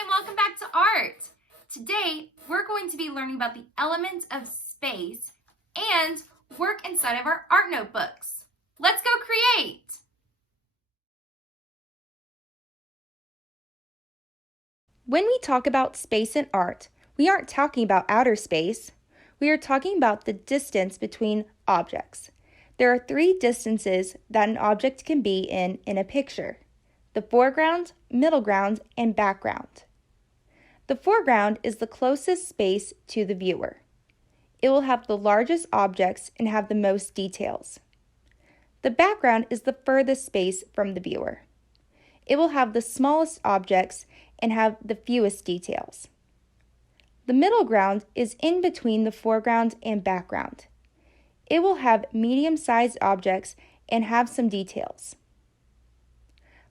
and welcome back to art. Today, we're going to be learning about the elements of space and work inside of our art notebooks. Let's go create! When we talk about space in art, we aren't talking about outer space. We are talking about the distance between objects. There are three distances that an object can be in a picture: the foreground, middle ground, and background. The foreground is the closest space to the viewer. It will have the largest objects and have the most details. The background is the furthest space from the viewer. It will have the smallest objects and have the fewest details. The middle ground is in between the foreground and background. It will have medium-sized objects and have some details.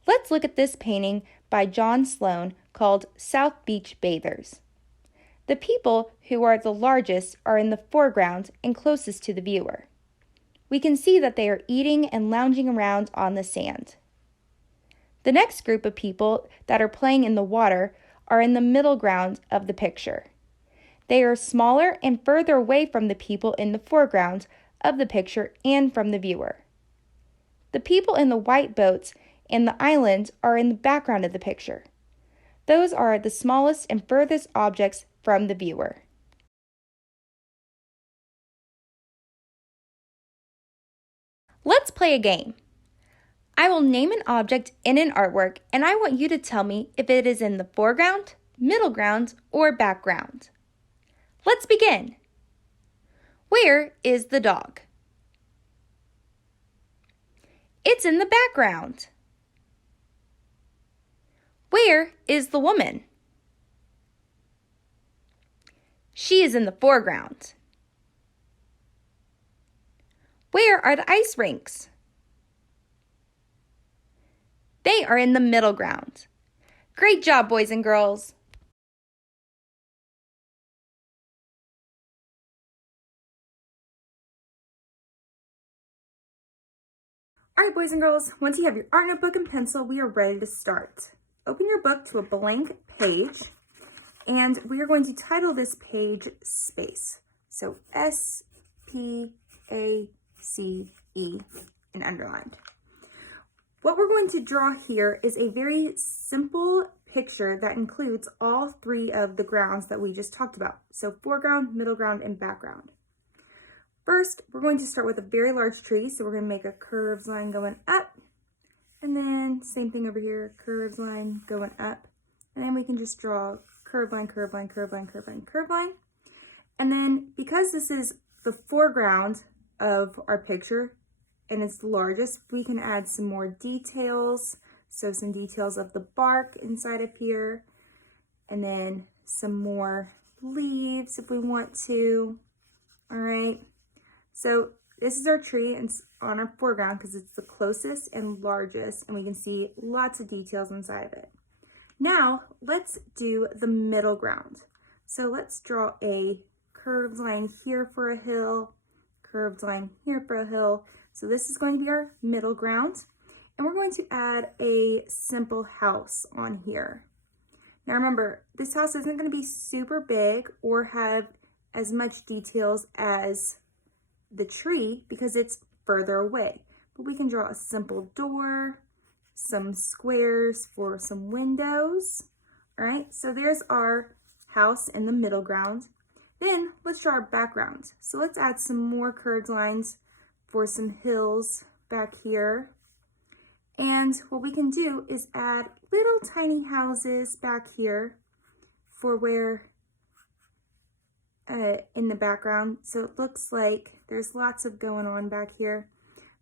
Let's look at this painting by John Sloan called South Beach Bathers. The people who are the largest are in the foreground and closest to the viewer. We can see that they are eating and lounging around on the sand. The next group of people that are playing in the water are in the middle ground of the picture. They are smaller and further away from the people in the foreground of the picture and from the viewer. The people in the white boats and the island are in the background of the picture. Those are the smallest and furthest objects from the viewer. Let's play a game. I will name an object in an artwork, and I want you to tell me if it is in the foreground, middle ground, or background. Let's begin. Where is the dog? It's in the background. Where is the woman? She is in the foreground. Where are the ice rinks? They are in the middle ground. Great job, boys and girls! All right, boys and girls, once you have your art notebook and pencil, we are ready to start. Open your book to a blank page, and we are going to title this page Space. So S-P-A-C-E and underlined. What we're going to draw here is a very simple picture that includes all three of the grounds that we just talked about. So foreground, middle ground, and background. First, we're going to start with a very large tree. So we're going to make a curved line going up. And then same thing over here, curved line going up. And then we can just draw curved line, curved line, curved line, curved line, curved line. And then because this is the foreground of our picture, and it's the largest, we can add some more details. So some details of the bark inside of here, and then some more leaves if we want to. All right, so this is our tree, and it's on our foreground because it's the closest and largest, and we can see lots of details inside of it. Now let's do the middle ground. So let's draw a curved line here for a hill, curved line here for a hill. So this is going to be our middle ground, and we're going to add a simple house on here. Now remember, this house isn't going to be super big or have as much details as the tree because it's further away. But we can draw a simple door, some squares for some windows. All right, so there's our house in the middle ground. Then let's draw our background. So let's add some more curved lines for some hills back here. And what we can do is add little tiny houses back here for where in the background. So it looks like there's lots of going on back here,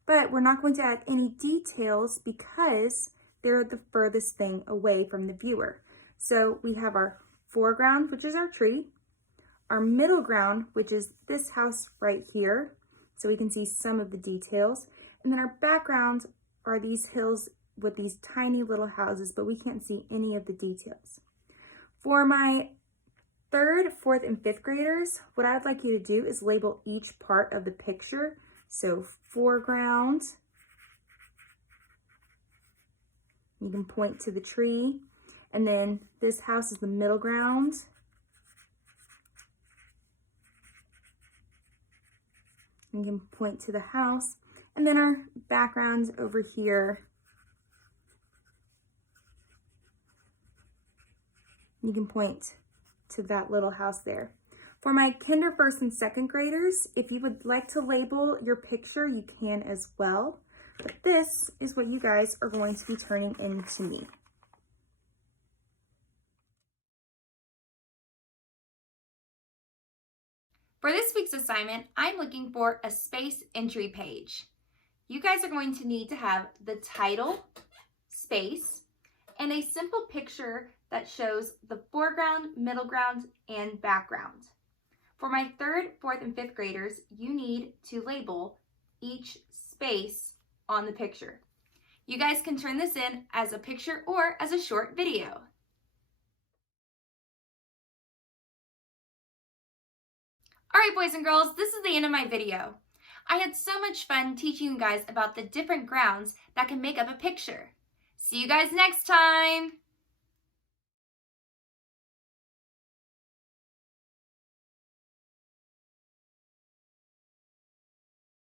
but we're not going to add any details because they're the furthest thing away from the viewer. So we have our foreground, which is our tree, our middle ground, which is this house right here. So we can see some of the details. And then our background are these hills with these tiny little houses, but we can't see any of the details. For my 3rd, 4th, and 5th graders, what I'd like you to do is label each part of the picture. So foreground, you can point to the tree. And then this house is the middle ground. You can point to the house. And then our background over here. You can point to that little house there. For my kinder, first, and second graders, if you would like to label your picture, you can as well. But this is what you guys are going to be turning into me. For this week's assignment, I'm looking for a space entry page. You guys are going to need to have the title, space, and a simple picture that shows the foreground, middle ground, and background. For my 3rd, 4th, and 5th graders, you need to label each space on the picture. You guys can turn this in as a picture or as a short video. All right, boys and girls, this is the end of my video. I had so much fun teaching you guys about the different grounds that can make up a picture. See you guys next time!